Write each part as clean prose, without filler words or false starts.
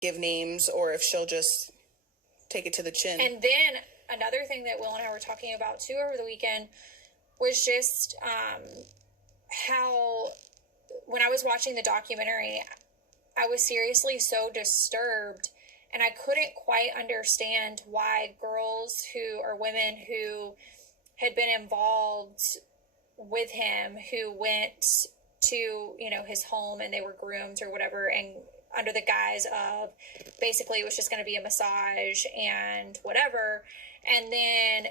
give names or if she'll just take it to the chin. And then another thing that Will and I were talking about too over the weekend was just how when I was watching the documentary, I was seriously so disturbed, and I couldn't quite understand why girls who, or women who had been involved with him, who went to, you know, his home and they were groomed or whatever, and under the guise of basically it was just going to be a massage and whatever, and then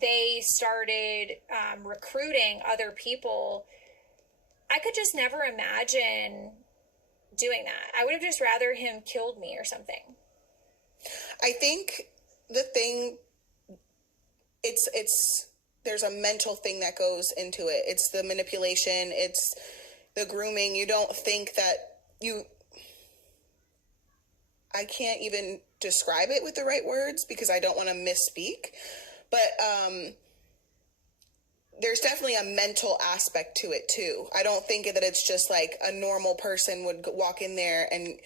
they started recruiting other people. I could just never imagine doing that. I would have just rather him killed me or something. I think the thing, it's there's a mental thing that goes into it. It's the manipulation, it's the grooming. You don't think that I can't even describe it with the right words because I don't want to misspeak, but there's definitely a mental aspect to it too. I don't think that it's just like a normal person would walk in there and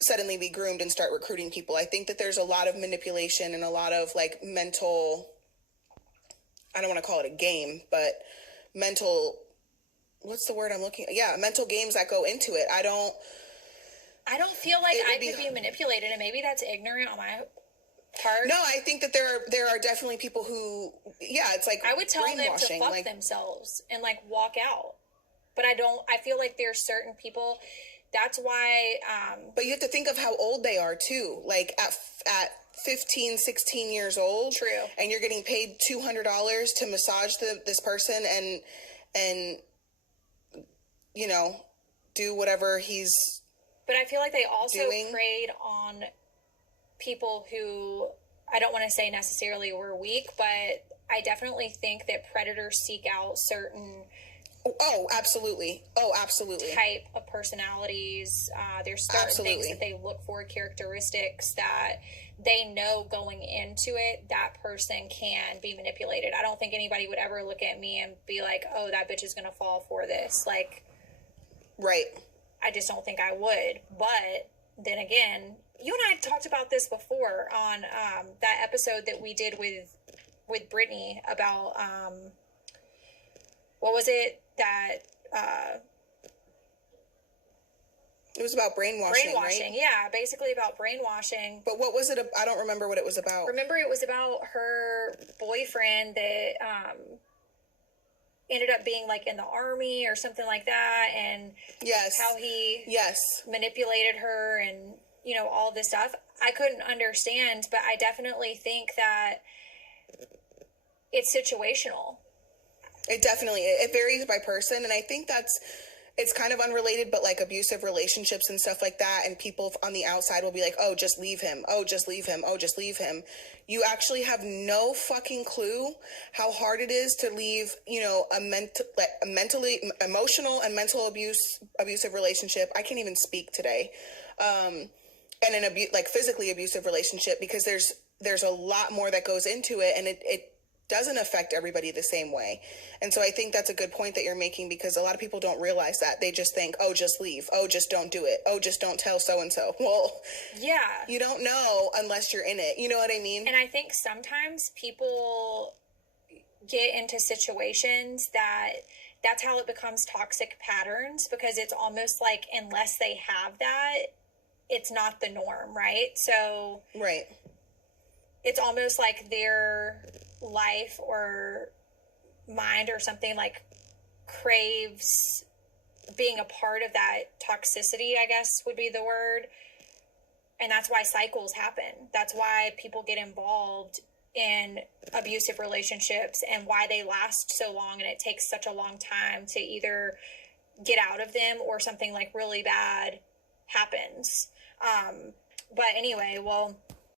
suddenly be groomed and start recruiting people. I think that there's a lot of manipulation and a lot of like mental, I don't want to call it a game, but mental, what's the word I'm looking at? Yeah, mental games that go into it. I don't feel like I could be manipulated, and maybe that's ignorant on my part. No, I think that there are definitely people who, yeah, it's like I would tell them to fuck themselves and like walk out. But I feel like there's certain people, that's why. But you have to think of how old they are too. Like at 15, 16 years old. True. And you're getting paid $200 to massage this person and, you know, do whatever he's But I feel like they also doing. preyed on people who, I don't want to say necessarily were weak, but I definitely think that predators seek out certain absolutely type of personalities. There's certain things that they look for, characteristics that they know going into it, that person can be manipulated. I don't think anybody would ever look at me and be like, oh, that bitch is going to fall for this. Like, right. I just don't think I would. But then again, you and I talked about this before on that episode that we did with Brittany about what was it that it was about brainwashing, right? Yeah, basically about brainwashing. But what was it? I don't remember what it was about. Remember, it was about her boyfriend that ended up being like in the army or something like that, and yes, how he manipulated her and, you know, all this stuff. I couldn't understand, but I definitely think that it's situational. It definitely, it varies by person, and I think it's kind of unrelated, but like abusive relationships and stuff like that, and people on the outside will be like, oh, just leave him, oh, just leave him, oh, just leave him. You actually have no fucking clue how hard it is to leave, you know, a mentally, emotional and mental abusive relationship. I can't even speak today. And an physically abusive relationship, because there's a lot more that goes into it, and it doesn't affect everybody the same way. And so I think that's a good point that you're making, because a lot of people don't realize that. They just think, oh, just leave. Oh, just don't do it. Oh, just don't tell so-and-so. Well, yeah, you don't know unless you're in it. You know what I mean? And I think sometimes people get into situations that's how it becomes toxic patterns, because it's almost like unless they have that, it's not the norm, right? So right. It's almost like their life or mind or something like craves being a part of that toxicity, I guess would be the word. And that's why cycles happen. That's why people get involved in abusive relationships and why they last so long, and it takes such a long time to either get out of them or something like really bad happens. But anyway, well,